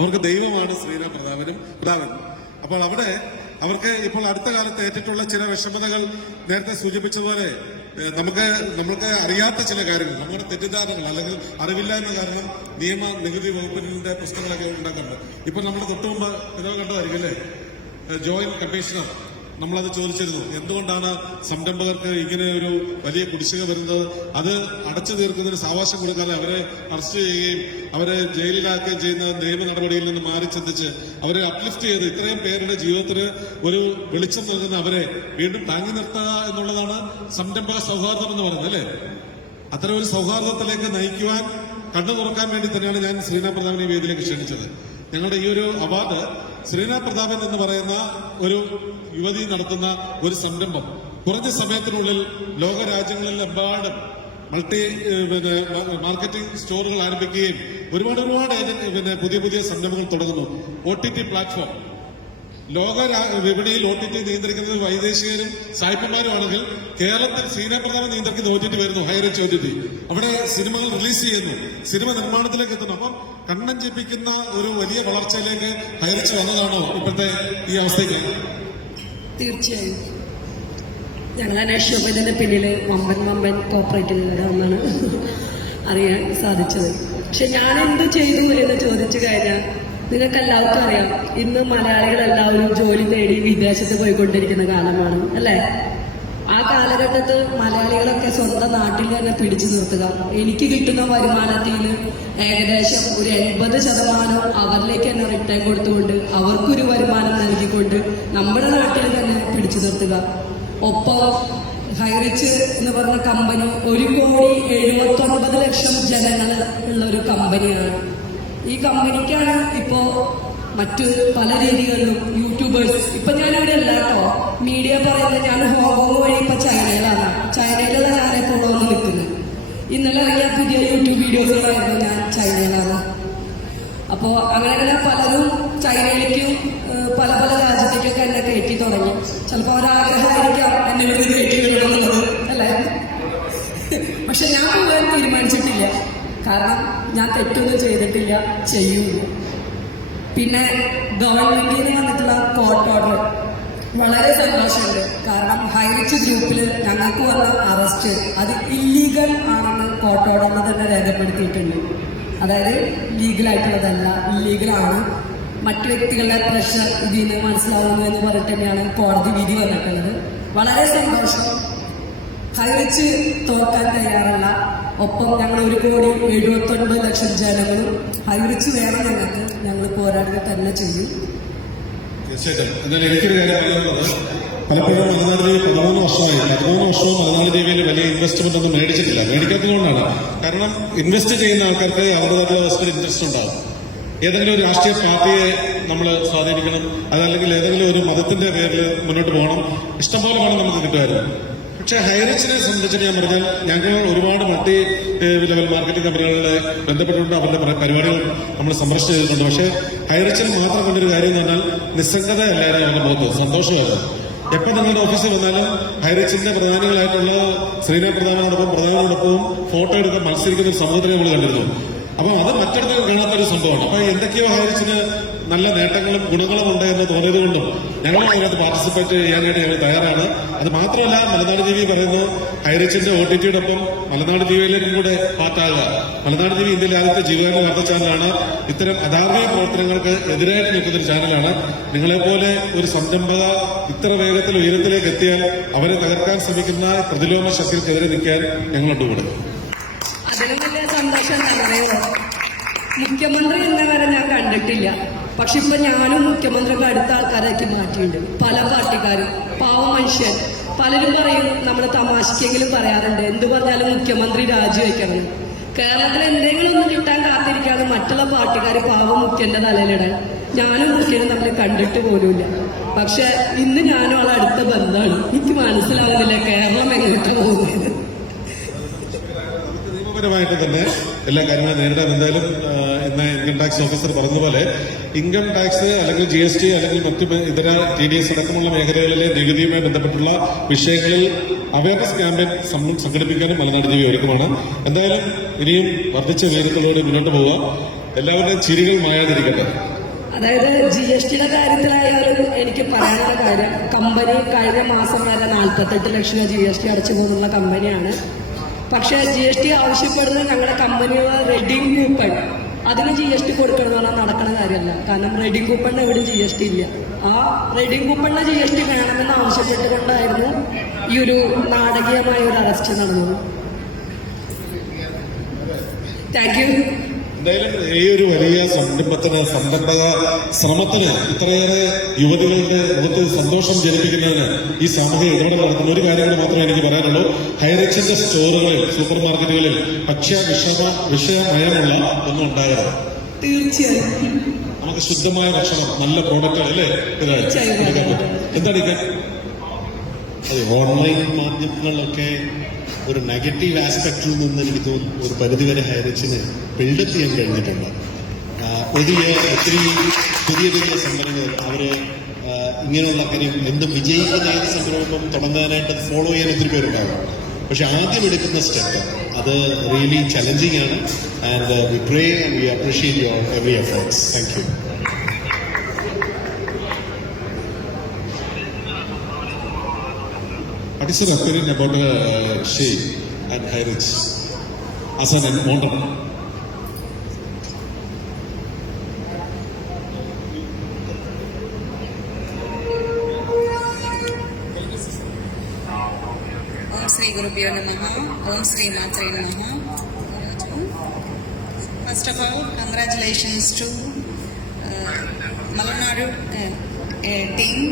അവർക്ക് ദൈവമാണ് ശ്രീനാഥ് പ്രതാപൻ. അപ്പോൾ അവിടെ അവർക്ക് ഇപ്പോൾ അടുത്ത കാലത്ത് ഏറ്റിട്ടുള്ള ചില വിഷമതകൾ നേരത്തെ സൂചിപ്പിച്ചതുപോലെ നമുക്ക് അറിയാത്ത ചില കാര്യങ്ങൾ, നമ്മുടെ തെറ്റിദ്ധാരണകൾ അല്ലെങ്കിൽ അറിവില്ലായ്മ കാരണം നികുതി വകുപ്പിന്റെ പ്രശ്നങ്ങളൊക്കെ ഉണ്ടാക്കുന്നുണ്ട്. ഇപ്പൊ നമ്മൾ തൊട്ടുമുമ്പ് ഇത് കണ്ടതായിരിക്കും അല്ലേ, ജോയിന്റ് കമ്മീഷണർ നമ്മളത് ചോദിച്ചിരുന്നു, എന്തുകൊണ്ടാണ് സംരംഭകർക്ക് ഇങ്ങനെ ഒരു വലിയ കുടിശ്ശിക വരുന്നത്, അത് അടച്ചു തീർക്കുന്നതിന് സാവകാശം കൊടുക്കാതെ അവരെ അറസ്റ്റ് ചെയ്യുകയും അവരെ ജയിലിലാക്കുകയും ചെയ്യുന്ന നിയമ നടപടിയിൽ നിന്ന് മാറി ചിന്തിച്ച് അവരെ അപ്ലിഫ്റ്റ് ചെയ്ത് ഇത്രയും പേരുടെ ജീവിതത്തിന് ഒരു വെളിച്ചം നൽകുന്ന അവരെ വീണ്ടും താങ്ങി നിർത്തുക എന്നുള്ളതാണ് സംരംഭക സൗഹാർദ്ദം എന്ന് പറയുന്നത് അല്ലേ. അത്തരം ഒരു സൗഹാർദ്ദത്തിലേക്ക് നയിക്കുവാൻ കണ്ണു തുറക്കാൻ വേണ്ടി തന്നെയാണ് ഞാൻ ശ്രീനാഥ് പ്രതാപനെ വേദിയിലേക്ക് ക്ഷണിച്ചത്. ഞങ്ങളുടെ ഈ ഒരു അവാർഡ് ശ്രീനാഥ് പ്രതാപൻ എന്ന് പറയുന്ന ഒരു യുവതി നടത്തുന്ന ഒരു സംരംഭം കുറഞ്ഞ സമയത്തിനുള്ളിൽ ലോകരാജ്യങ്ങളിലെമ്പാടും മാർക്കറ്റിംഗ് സ്റ്റോറുകൾ ആരംഭിക്കുകയും ഒരുപാട് പുതിയ സംരംഭങ്ങൾ തുടങ്ങുന്നു. OTT പ്ലാറ്റ്ഫോം ലോക വിപണിയിൽ OTT നിയന്ത്രിക്കുന്നത് വൈദേശികരും സായിപ്പന്മാരുമാണെങ്കിൽ കേരളത്തിൽ ശ്രീനാഥ് പ്രതാപൻ നിയന്ത്രിക്കുന്ന OTT വരുന്നു, ഹൈറിച്ച് OTT. അവിടെ സിനിമകൾ റിലീസ് ചെയ്യുന്നു, സിനിമ നിർമ്മാണത്തിലേക്ക് എത്തുന്നു. അപ്പം കണ്ണൻ ജപിക്കുന്ന ഒരു വലിയ വളർച്ചയിലേക്ക് ഹൈറിച്ച് വന്നതാണോ ഇപ്പോഴത്തെ ഈ അവസ്ഥയ്ക്ക്? തീർച്ചയായും ഞങ്ങൾ അന്വേഷിച്ചതിന്റെ പിന്നില് വമ്പൻ കോപ്പറേറ്റീവുകളുടെ ഒന്നാണ് അറിയാൻ സാധിച്ചത്. പക്ഷെ ഞാൻ എന്ത് ചെയ്തു എന്ന് ചോദിച്ചു കഴിഞ്ഞാൽ നിങ്ങൾക്ക് എല്ലാവർക്കും അറിയാം, ഇന്ന് മലയാളികളെല്ലാവരും ജോലി തേടി വിദേശത്ത് പോയിക്കൊണ്ടിരിക്കുന്ന കാലമാണ് അല്ലേ. ആ കാലഘട്ടത്ത് മലയാളികളൊക്കെ സ്വന്തം നാട്ടിൽ തന്നെ പിടിച്ചു നിർത്തുക, എനിക്ക് കിട്ടുന്ന വരുമാനത്തിൽ ഏകദേശം ഒരു 80% അവരിലേക്ക് തന്നെ റിട്ടേൺ കൊടുത്തുകൊണ്ട് അവർക്കൊരു വരുമാനം നൽകിക്കൊണ്ട് നമ്മുടെ നാട്ടിൽ തന്നെ പിടിച്ചു നിർത്തുക. ഒപ്പം ഹൈറിച്ച് എന്ന് പറഞ്ഞ കമ്പനി 1,79,00,000 ജനങ്ങൾ ഉള്ള ഒരു കമ്പനിയാണ്. ഈ കമ്പനിക്കാണ് ഇപ്പോ മറ്റു പല രീതികളിലും യൂട്യൂബേഴ്സ്, ഇപ്പൊ ഞാനിവിടെ അല്ല കേട്ടോ, മീഡിയ പറയുന്നത് ഞാൻ ഹോങ്കോങ് വഴി ഇപ്പൊ ചൈനയിലുള്ള ഞാനിപ്പോ വന്ന് നിൽക്കുന്നത്. ഇന്നലെ ഇറങ്ങിയ പുതിയ യൂട്യൂബ് വീഡിയോസുകളായിരുന്നു ഞാൻ ചൈനയിലാണ്. അപ്പോ അങ്ങനെ പലരും ചൈനയിലേക്കും പല രാജ്യത്തേക്കൊക്കെ എന്നെ കയറ്റി തുടങ്ങി. ചിലപ്പോ ഒരാഗ്രഹമായിരിക്കാം എന്നെ ഇവിടെ കയറ്റി വിടണമെന്നുള്ളത് അല്ലേ. പക്ഷെ ഞാൻ പോകാൻ തീരുമാനിച്ചിട്ടില്ല, കാരണം ഞാൻ തെറ്റൊന്നും ചെയ്തിട്ടില്ല, ചെയ്യൂല. പിന്നെ ഗവൺമെന്റിൽ നിന്ന് വന്നിട്ടുള്ള കോർട്ട് ഓർഡർ വളരെ സന്തോഷമുണ്ട്. കാരണം ഹൈറിച്ച് ഗ്രൂപ്പിൽ ഞങ്ങൾക്ക് വന്ന അറസ്റ്റ് അത് ഇല്ലീഗൽ ആണെന്ന് കോർട്ട് ഓർഡറിൽ തന്നെ രേഖപ്പെടുത്തിയിട്ടുണ്ട്. അതായത് ലീഗലായിട്ടുള്ളതല്ല, ഇല്ലീഗലാണ്. മറ്റു വ്യക്തികളുടെ പ്രഷർ ഇതിൽ നിന്ന് മനസ്സിലാവുന്നു എന്ന് പറഞ്ഞിട്ട് തന്നെയാണ് കോടതി വിധി വന്നിട്ടുള്ളത്. വളരെ സന്തോഷം. ഹൈറിച്ച് തോൽക്കാൻ തയ്യാറല്ല. ഒപ്പം ഞങ്ങൾ 1,79,00,000 ജനങ്ങളും ഹൈറിച്ച് വേണം ഞങ്ങൾക്ക്, ഞങ്ങൾ പോരാടുക തന്നെ ചെയ്യും. തീർച്ചയായിട്ടും. എന്നാൽ എനിക്കൊരു കാര്യം പറയുന്നത്, പലപ്പോഴും മലനാട് ദേവി 13 വർഷവും മലനാട് ദേവിയിൽ വലിയ ഇൻവെസ്റ്റ്മെന്റ് ഒന്നും മേടിക്കാത്തതുകൊണ്ടാണ്. കാരണം ഇൻവെസ്റ്റ് ചെയ്യുന്ന ആൾക്കാർക്ക് അവരുടേതായ ഇൻട്രസ്റ്റ് ഉണ്ടാകും. ഏതെങ്കിലും ഒരു രാഷ്ട്രീയ പാർട്ടിയെ നമ്മൾ സ്വാധീനിക്കണം, അതല്ലെങ്കിൽ ഏതെങ്കിലും ഒരു മതത്തിന്റെ പേരിൽ മുന്നോട്ട് പോകണം, ഇഷ്ടംപോലെ പണം നമുക്ക് കിട്ടുമായിരുന്നു. പക്ഷേ ഹൈറിച്ചിനെ സംബന്ധിച്ച് ഞാൻ പറഞ്ഞാൽ, ഞങ്ങൾ ഒരുപാട് മൾട്ടി ലെവൽ മാർക്കറ്റിംഗ് കമ്പനികളിലെ ബന്ധപ്പെട്ടുകൊണ്ട് അവരുടെ പരിപാടികൾ നമ്മൾ സംരക്ഷണം ചെയ്തിട്ടുണ്ട്. പക്ഷേ ഹൈറിച്ചിൽ മാത്രം കൊണ്ടൊരു കാര്യം എന്ന് പറഞ്ഞാൽ നിസ്സംഗതയല്ലായിരുന്നു അവരുടെ മുഖത്ത്, സന്തോഷമായിരുന്നു. എപ്പോൾ നിങ്ങളുടെ ഓഫീസിൽ വന്നാലും ഹൈറിച്ചിന്റെ പ്രധാനികളായിട്ടുള്ള ശ്രീനാഥ് പ്രധാനോടൊപ്പവും ഫോട്ടോ എടുക്കാൻ മത്സരിക്കുന്ന ഒരു സമൂഹത്തിനെ നമ്മൾ കണ്ടിരുന്നു. അപ്പം അത് മറ്റിടത്ത് കാണാത്തൊരു സംഭവമാണ്. അപ്പൊ എന്തൊക്കെയോ ഹൈറിച്ചിന് നല്ല നേട്ടങ്ങളും ഗുണങ്ങളും ഉണ്ട് എന്ന് തോന്നിയത് കൊണ്ടും ഞങ്ങൾ അതിനകത്ത് പാർട്ടിസിപ്പേറ്റ് ചെയ്യാനായിട്ട് ഞങ്ങൾ തയ്യാറാണ്. അത് മാത്രമല്ല, മലനാട് ദേവി പറയുന്നു ഹൈറിച്ചിന്റെ OTTയോടൊപ്പം മലനാട് ദേവിയിലേക്കും കൂടെ പാർട്ടാകുക. മലനാട് ദേവി ഇന്ത്യയിലെ ആദ്യത്തെ ജീവകാരുണ്യ വാർത്താ ചാനലാണ്. ഇത്തരം അധാർമിക പ്രവർത്തനങ്ങൾക്ക് എതിരായിട്ട് നിൽക്കുന്നൊരു ചാനലാണ്. നിങ്ങളെപ്പോലെ ഒരു സംരംഭക ഇത്ര വേഗത്തിൽ ഉയരത്തിലേക്ക് എത്തിയാൽ അവരെ തകർക്കാൻ ശ്രമിക്കുന്ന പ്രതിലോമ ശക്തികൾക്കെതിരെ നിൽക്കാൻ ഞങ്ങളുണ്ട് കൂടെ. അതിലും വലിയ സന്തോഷം പറയുമോ, മുഖ്യമന്ത്രി എന്നവരെ ഞാൻ കണ്ടിട്ടില്ല. പക്ഷെ ഇപ്പൊ ഞാനും മുഖ്യമന്ത്രിക്ക് അടുത്ത ആൾക്കാരാക്കി മാറ്റിയിട്ടുണ്ട്. പല പാർട്ടിക്കാരും, പാവ മനുഷ്യൻ, പലരും പറയും, നമ്മൾ തമാശക്കെങ്കിലും പറയാറുണ്ട്, എന്ത് പറഞ്ഞാലും മുഖ്യമന്ത്രി രാജിവെക്കണം. കേരളത്തിൽ എന്തെങ്കിലും ഒന്ന് കിട്ടാൻ കാത്തിരിക്കാതെ മറ്റുള്ള പാർട്ടിക്കാർ പാവ മുഖ്യന്റെ തലയിലിടാൻ. ഞാനും മുഖ്യനും തമ്മിൽ കണ്ടിട്ട് പോലുമില്ല. പക്ഷെ ഇന്ന് ഞാനും ആളെ അടുത്ത ബന്ധമാണ്. എനിക്ക് മനസ്സിലാവുന്നില്ല കേരളം എങ്ങോട്ടാ പോകുന്നത്. നിയമപരമായിട്ട് തന്നെ എല്ലാ കാര്യങ്ങളും നേരിടാൻ എന്തായാലും ഇന്ന് ഇൻകം ടാക്സ് ഓഫീസർ പറഞ്ഞതുപോലെ ഇൻകം ടാക്സ് അല്ലെങ്കിൽ GST അല്ലെങ്കിൽ മറ്റ് ഇതര TDS അടക്കമുള്ള മേഖലകളിലെ നികുതിയുമായി ബന്ധപ്പെട്ടുള്ള വിഷയങ്ങളിൽ അവയർനെസ് ക്യാമ്പയിൻ സംഘടിപ്പിക്കാനും മലനാട് ദേവി ഒരുക്കമാണ്. എന്തായാലും ഇനിയും വർദ്ധിച്ച ഉയരത്തിലൂടെ മുന്നോട്ട് പോവുക. എല്ലാവരുടെയും ചിരികൾ മായാതിരിക്കട്ടെ. അതായത് GST കാര്യത്തിലായാലും എനിക്ക് പറയാനുള്ള കാര്യം, കമ്പനി കഴിഞ്ഞ മാസം വരെ 48 ലക്ഷം GST അടച്ചു പോകുന്ന കമ്പനിയാണ്. പക്ഷേ GST ആവശ്യപ്പെടുന്നത് ഞങ്ങളുടെ കമ്പനിയുടെ റെഡിങ് കൂപ്പൺ, അതിന് GST കൊടുക്കണമെന്ന് പറഞ്ഞാൽ നടക്കുന്ന കാര്യമല്ല. കാരണം റെഡിങ് കൂപ്പണിന് എവിടെ GST ഇല്ല. ആ റെഡിങ് കൂപ്പണിന് GST വേണമെന്ന് ആവശ്യപ്പെട്ടുകൊണ്ടായിരുന്നു ഈ ഒരു നാടകീയമായ ഒരു അറസ്റ്റ് നടന്നത്. Thank you. എന്തായാലും ഈ ഒരു വലിയ സംരംഭക ശ്രമത്തിന് ഇത്രയേറെ യുവതികളുടെ മുഖത്ത് സന്തോഷം ജനിപ്പിക്കുന്നതിന് ഈ സാമൂഹിക ഇടപെടൽ നടത്തുന്ന ഒരു കാര്യം കൂടി മാത്രമേ എനിക്ക് പറയാനുള്ളൂ. ഹൈറിച്ചിന്റെ സ്റ്റോറുകളിൽ, സൂപ്പർ മാർക്കറ്റുകളിൽ വിഷയമയമുള്ള ഒന്നും ഉണ്ടാകരുത്. തീർച്ചയായും നമുക്ക് ശുദ്ധമായ ഭക്ഷണം, നല്ല പ്രോഡക്റ്റുകൾ അല്ലേ എടുക്കാൻ പറ്റും. എന്താണ് ഇക്കാൻ? അതെ, ഓൺലൈൻ മാധ്യമങ്ങളിലൊക്കെ ഒരു നെഗറ്റീവ് ആസ്പെക്റ്റിൽ നിന്ന് എനിക്ക് തോന്നുന്നു ഒരു പരിധിവരെ ഹൈറിച്ചിന് ബിൽഡപ്പ് ചെയ്യാൻ കഴിഞ്ഞിട്ടുണ്ട്. ഒത്തിരി പുതിയ സംരംഭങ്ങൾ അവർ ഇങ്ങനെയുള്ള കാര്യം എന്തും വിജയിക്കുന്ന ഏത് സംരംഭം തുടങ്ങാനായിട്ട് ഫോളോ ചെയ്യാൻ ഒത്തിരി പേരുണ്ടാകും. പക്ഷെ ആദ്യം എടുക്കുന്ന സ്റ്റെപ്പ് അത് റിയലി ചലഞ്ചിങ് ആണ്. And we pray and we appreciate your every efforts. Thank you. What is your opinion about Shea and Hyrich as an owner? Om Sri Gurubhyo Namaha. Om Sri Matre Namaha. First of all, congratulations to Malanadu team.